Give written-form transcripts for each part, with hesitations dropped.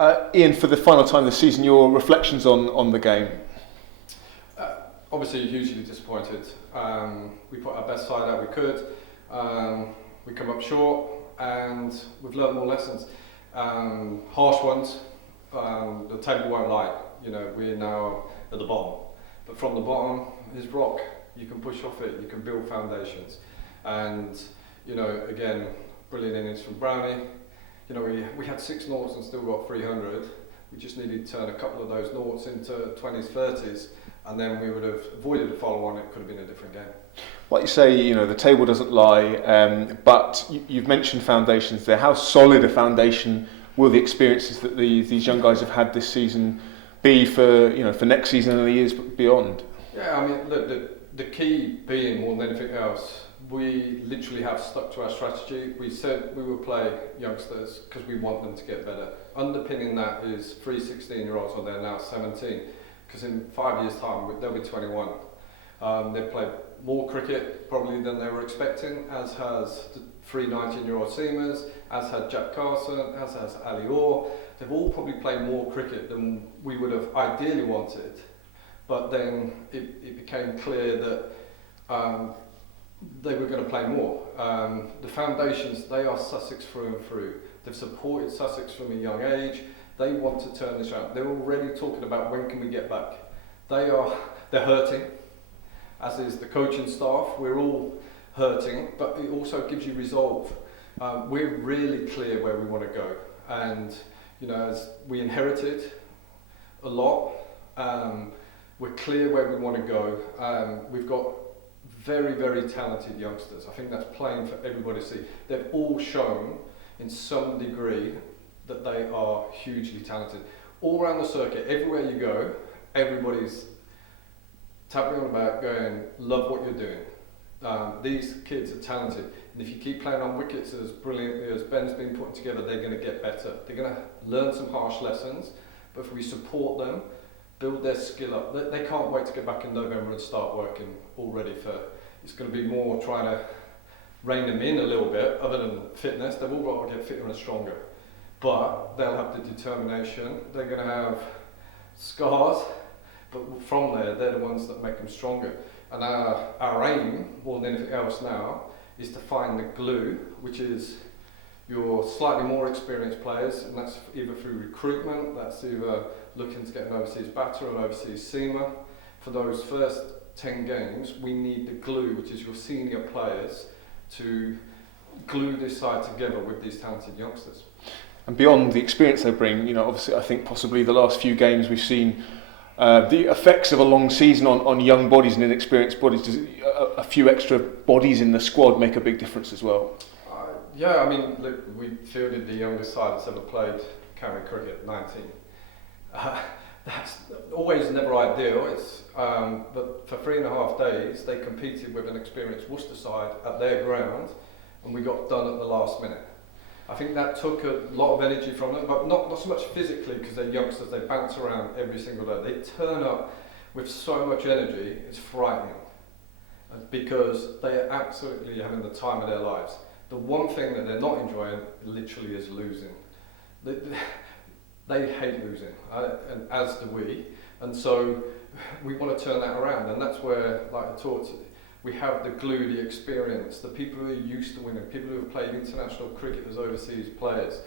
Ian, for the final time this season, your reflections on the game? Obviously hugely disappointed. We put our best side out we could. We come up short, and we've learned more lessons. Harsh ones. The table won't lie. You know, we're now at the bottom, but from the bottom is rock. You can push off it. You can build foundations, and you know, again, brilliant innings from Brownie. You know, we had 6 noughts and still got 300. We just needed to turn a couple of those noughts into 20s, 30s, and then we would have avoided a follow-on. It could have been a different game. Like you say, you know, the table doesn't lie, but you've mentioned foundations there. How solid a foundation will the experiences that these young guys have had this season be for, you know, for next season and the years beyond? Yeah, I mean, look, the key being more than anything else, we literally have stuck to our strategy. We said we would play youngsters because we want them to get better. Underpinning that is 3 16-year-olds, or they're now 17, because in 5 years' time they'll be 21. They've played more cricket probably than they were expecting, as has the 3 19-year-old seamers, as had Jack Carson, as has Ali Orr. They've all probably played more cricket than we would have ideally wanted, but then it became clear that they were going to play more. The foundations, they are Sussex through and through. They've supported Sussex from a young age. They want to turn this around. They're already talking about when can we get back. They're hurting, as is the coaching staff. We're all hurting, but it also gives you resolve. We're really clear where we want to go, and you know, as we inherited a lot, we're clear where we want to go. We've got very, very talented youngsters. I think that's plain for everybody to see. They've all shown in some degree that they are hugely talented. All around the circuit, everywhere you go, everybody's tapping on the back going, love what you're doing. These kids are talented, and if you keep playing on wickets as brilliantly as Ben's been putting together, they're going to get better. They're going to learn some harsh lessons, but if we support them, build their skill up, they can't wait to get back in November and start working already for, it's going to be more trying to rein them in a little bit. Other than fitness, they've all got to get fitter and stronger, but they'll have the determination. They're going to have scars, but from there, they're the ones that make them stronger. And our aim, more than anything else now, is to find the glue, which is your slightly more experienced players, and that's either through recruitment, that's either looking to get an overseas batter or an overseas seamer. For those first 10 games, we need the glue, which is your senior players, to glue this side together with these talented youngsters. And beyond the experience they bring, you know, obviously I think possibly the last few games we've seen the effects of a long season on young bodies and inexperienced bodies. Does a few extra bodies in the squad make a big difference as well? Yeah, I mean, look, we fielded the youngest side that's ever played county cricket, 19. That's always never ideal. It's but for 3.5 days they competed with an experienced Worcester side at their ground, and we got done at the last minute. I think that took a lot of energy from them, but not so much physically, because they're youngsters. They bounce around every single day. They turn up with so much energy, it's frightening, because they are absolutely having the time of their lives. The one thing that they're not enjoying literally is losing. They hate losing, and as do we, and so we want to turn that around, and that's where, like I talked, we have the glue, the experience, the people who are used to winning, people who have played international cricket as overseas players,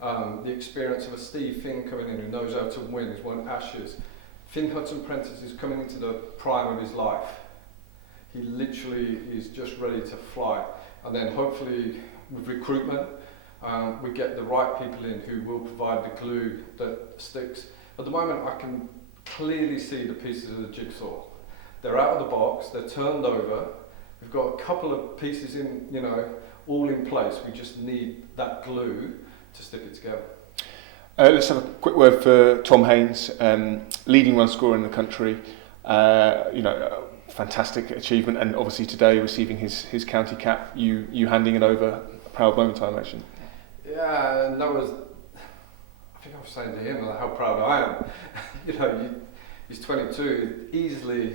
the experience of a Steve Finn coming in who knows how to win, he's won Ashes. Finn Hudson-Prentice is coming into the prime of his life. He literally is just ready to fly, and then hopefully with recruitment, we get the right people in who will provide the glue that sticks. At the moment, I can clearly see the pieces of the jigsaw. They're out of the box, they're turned over. We've got a couple of pieces in, you know, all in place. We just need that glue to stick it together. Let's have a quick word for Tom Haynes, leading run scorer in the country. You know, fantastic achievement, and obviously today receiving his county cap, you handing it over, a proud moment, I imagine. Yeah, and that was, I think I was saying to him how proud I am. You know, he's 22, easily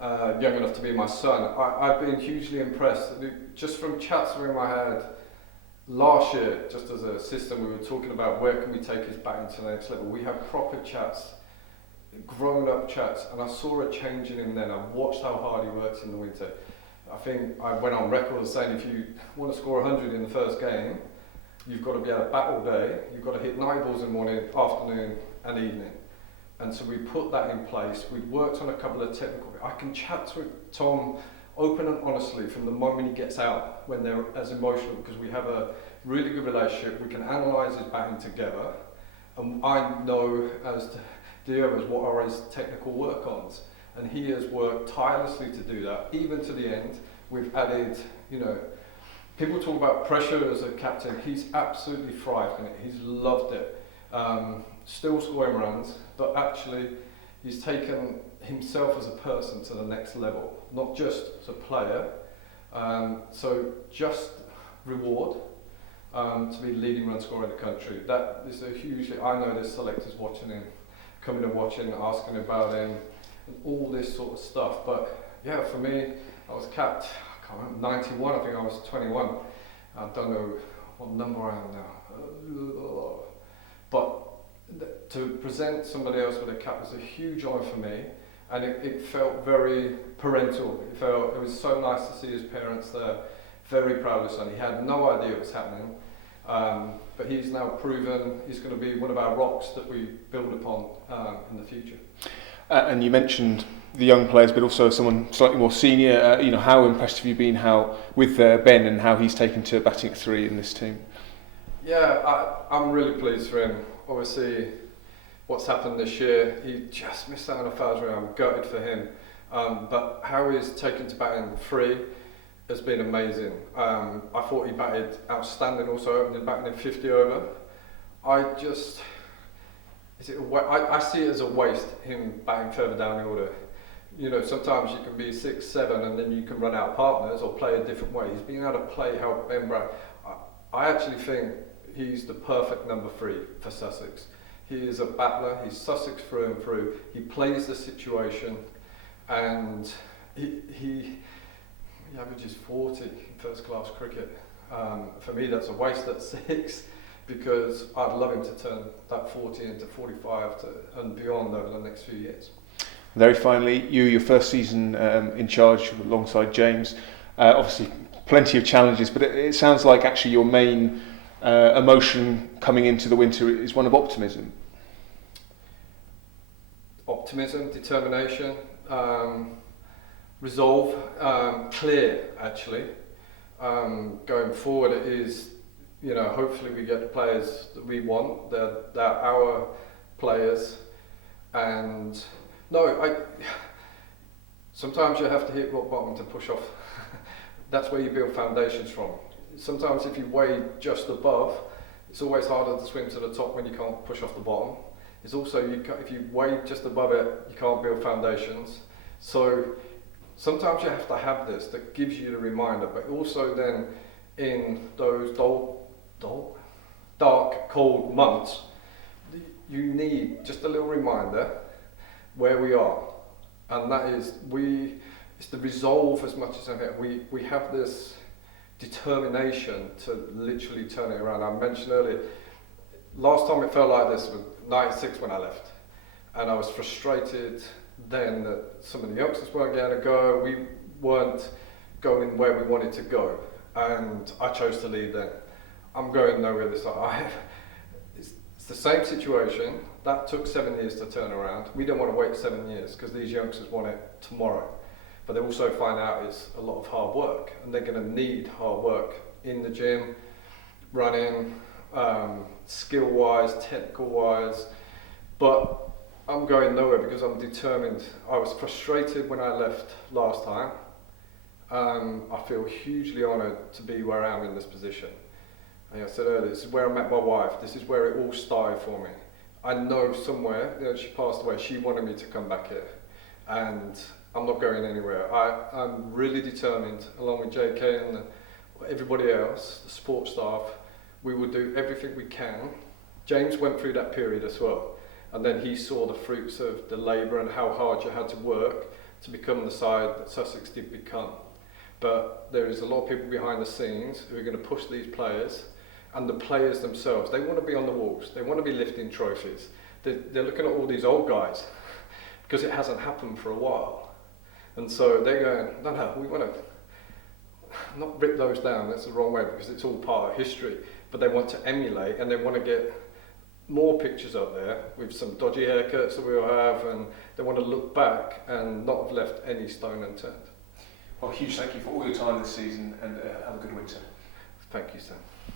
young enough to be my son. I've been hugely impressed, just from chats that are in my head, last year, just as a system, we were talking about where can we take his batting to the next level. We had proper chats, grown-up chats, and I saw a change in him then. I watched how hard he works in the winter. I think I went on record as saying if you want to score 100 in the first game, you've got to be able to bat all day, you've got to hit 9 balls in the morning, afternoon and evening. And so we put that in place. We worked on a couple of technical. I can chat to Tom open and honestly from the moment he gets out when they're as emotional, because we have a really good relationship. We can analyse his batting together, and I know as dear as what are his technical work-ons, and he has worked tirelessly to do that. Even to the end, we've added, you know, people talk about pressure as a captain. He's absolutely thrived in it. He's loved it. Still scoring runs, but actually he's taken himself as a person to the next level, not just as a player. So just reward to be leading run scorer in the country. That is a hugely, I know there's selectors watching him, coming and watching, asking about him, and all this sort of stuff. But yeah, for me, I was capped, I can't remember, 91, I think I was 21. I don't know what number I am now. But to present somebody else with a cap was a huge honour for me, and it felt very parental. It was so nice to see his parents there, very proud of his son. He had no idea what was happening, but he's now proven he's going to be one of our rocks that we build upon in the future. And you mentioned the young players, but also someone slightly more senior. You know, how impressed have you been with Ben and how he's taken to batting at 3 in this team? Yeah, I'm really pleased for him. Obviously, what's happened this year, he just missed out on a 1,000. I'm gutted for him. But how he's taken to batting 3 has been amazing. I thought he batted outstanding also, opening batting in 50 over. I see it as a waste, him batting further down the order. You know, sometimes you can be 6, 7 and then you can run out of partners or play a different way. He's been able to play how Ben Brown. I actually think he's the perfect number 3 for Sussex. He is a battler, he's Sussex through and through. He plays the situation, and he averages 40 in first class cricket. For me, that's a waste at 6, because I'd love him to turn that 40 into 45 and beyond over the next few years. Very finally, your first season in charge alongside James. Obviously, plenty of challenges, but it sounds like actually your main emotion coming into the winter is one of optimism. Optimism, determination, resolve, clear actually. Going forward, it is, you know, hopefully we get the players that we want, they're our players, and sometimes you have to hit rock bottom to push off. That's where you build foundations from. Sometimes if you wade just above, it's always harder to swim to the top when you can't push off the bottom. It's also, if you wade just above it, you can't build foundations. So sometimes you have to have this that gives you the reminder, but also then in those dark, cold months, you need just a little reminder where we are. And that is, it's the resolve as much as anything. We have this determination to literally turn it around. I mentioned earlier, last time it felt like this was 96 when I left, and I was frustrated then that some of the youngsters weren't getting a go, we weren't going where we wanted to go, and I chose to leave then. I'm going nowhere this time. It's the same situation. That took 7 years to turn around. We don't want to wait 7 years because these youngsters want it tomorrow. But they also find out it's a lot of hard work, and they're going to need hard work in the gym, running, skill-wise, technical-wise. But I'm going nowhere because I'm determined. I was frustrated when I left last time. I feel hugely honoured to be where I am in this position. Like I said earlier, this is where I met my wife. This is where it all started for me. I know somewhere, you know, she passed away, she wanted me to come back here. And I'm not going anywhere. I'm really determined, along with JK and everybody else, the support staff, we will do everything we can. James went through that period as well, and then he saw the fruits of the labour and how hard you had to work to become the side that Sussex did become. But there is a lot of people behind the scenes who are going to push these players and the players themselves, they want to be on the walls, they want to be lifting trophies. They're looking at all these old guys because it hasn't happened for a while. And so they're going, no, we want to not rip those down, that's the wrong way because it's all part of history, but they want to emulate and they want to get more pictures up there with some dodgy haircuts that we all have, and they want to look back and not have left any stone unturned. Well, huge thank you for all your time this season, and have a good winter. Thank you, Sam.